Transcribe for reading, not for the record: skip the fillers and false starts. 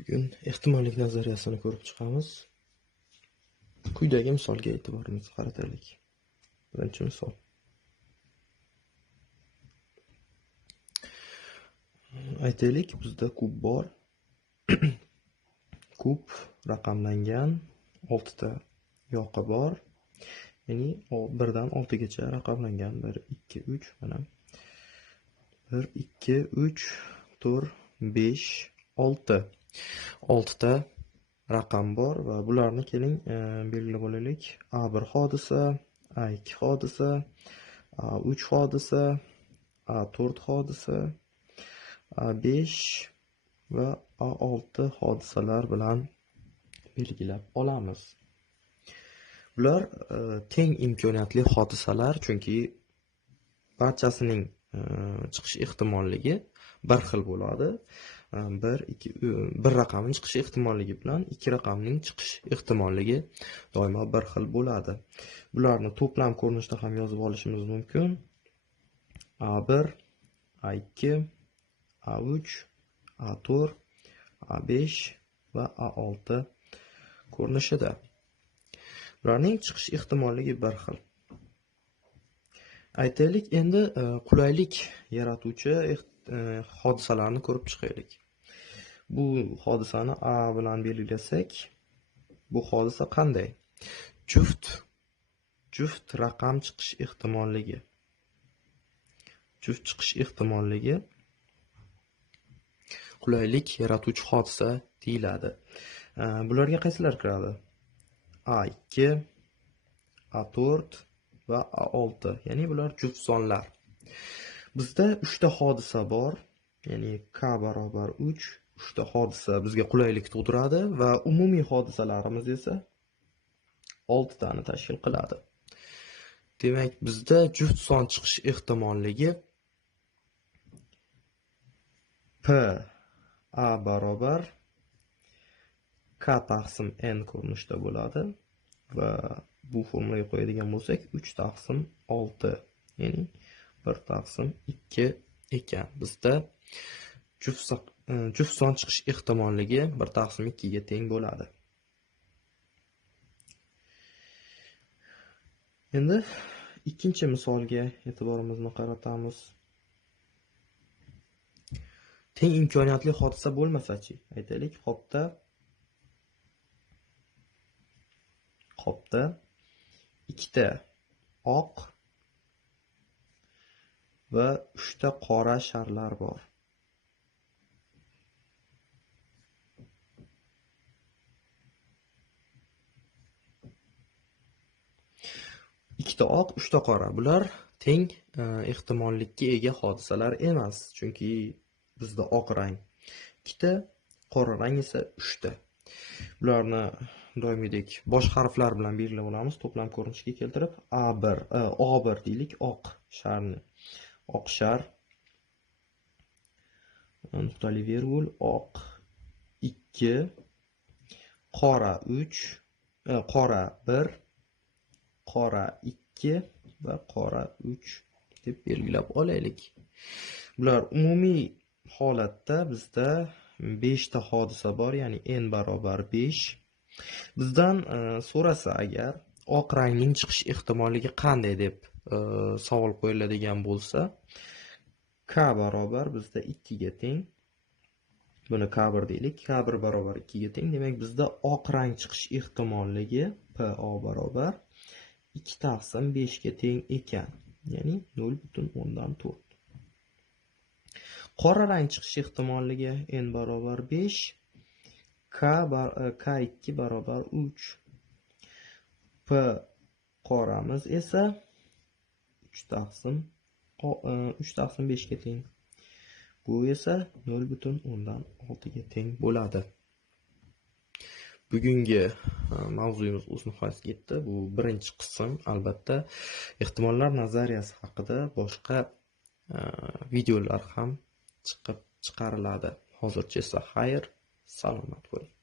Bugun ehtimollik nazariyasini ko'rib chiqamiz. Quyidagi misolga e'tiborimizni qarataylik. Birinchi misol. Aytaylik, bizda kub bor. Kub raqamlangan 6 ta yoqi bor. Ya'ni 1 dan 6 gacha raqamlangan. 1 2 3 mana. 1 2 3 4 5 6. 6 ta raqam bor va bularni keling belgilab olaylik. A1 hodisa, A2 hodisa, A3 hodisa, A4 hodisa, A5 va A6 hodisalar bilan belgilab olamiz. Bular teng imkoniyatli hodisalar, chunki barchasining chiqish ehtimolligi bir xil bo'ladi. Bir raqamning chiqish ehtimolligi bilan ikki raqamning chiqish ehtimolligi doimo bir xil bo'ladi. Bularni to'plam ko'rinishda ham yozib olishimiz mumkin. A1, A2, A3, A4, A5 va A6 ko'rinishida. Bularning chiqish ehtimolligi bir xil. Aytaylik, endi qulaylik yaratuvchi hodisalarni ko'rib chiqaylik. Bu hodisani A bilan belgilasak, bu hodisa qanday? Juft raqam chiqish ehtimolligi. Juft chiqish ehtimolligi qulaylik yaratuvchi hodisa deyiladi. Bularga qaysilar kiradi? A2, A4 va A6, ya'ni bular juft sonlar. Bizda 3 ta hodisa bor, ya'ni K barobar 3, 3 ta hodisa bizga qulaylik tug'diradi va umumiy hodisalarimiz esa 6 tani tashkil qiladi. Demak, bizda juft son chiqish ehtimolligi P A barobar K taqsim N ko'rinishda bo'ladi va bu formulaga qo'yadigan bo'lsak 3 taqsim 6, ya'ni 1 taqsim 2 ekan. Bizda juft son chiqish ehtimolligi 1 taqsim 2 ga teng bo'ladi. Endi ikkinchi misolga e'tiborimizni qaratamiz. Teng imkoniyatli hodisa bo'lmasa-chi? Aytaylik, qopda 2 ta oq va 3 ta qora sharlar bor. Ikkita oq, 3 ta qora. Bular teng ehtimollikka ega hodisalar emas, chunki bizda oq rang 2 ta, qora rang esa 3 ta. Bularni doimgidek bosh harflar bilan belgilab olamiz, to'plam ko'rinishga keltirib. A1 deylik, oq sharni. Oq shar, nuqtali virgul, oq 2, qora 3, qora 1, qora 2 va qora 3 deb belgilab olaylik. Bular umumiy holatda bizda 5 ta hodisa bor, ya'ni n barobar 5. Bizdan so'rasa agar oq rangning chiqish ehtimolligi qanday deb savol qo'yiladigan bo'lsa, K barobar bizda 2 ga teng. Buni K1 deylik. K1 barobar 2 ga teng. Demak, bizda oq rang chiqish ehtimolligi PO barobar 2 taqsim 5 ga teng ekan. Ya'ni 0.4. Qora rang chiqish ehtimolligi n barobar 5, K2 barobar 3. P qoramiz esa 3 taqsim 5 ga teng. Bu esa 0.6 ga teng bo'ladi. Bugungi mavzuyimiz o'z nihoyasiga yetdi. Bu birinchi qism. Albatta, ehtimollar nazariyasi haqida boshqa videolar ham chiqariladi. Hozircha esa xayr, salomat bo'ling.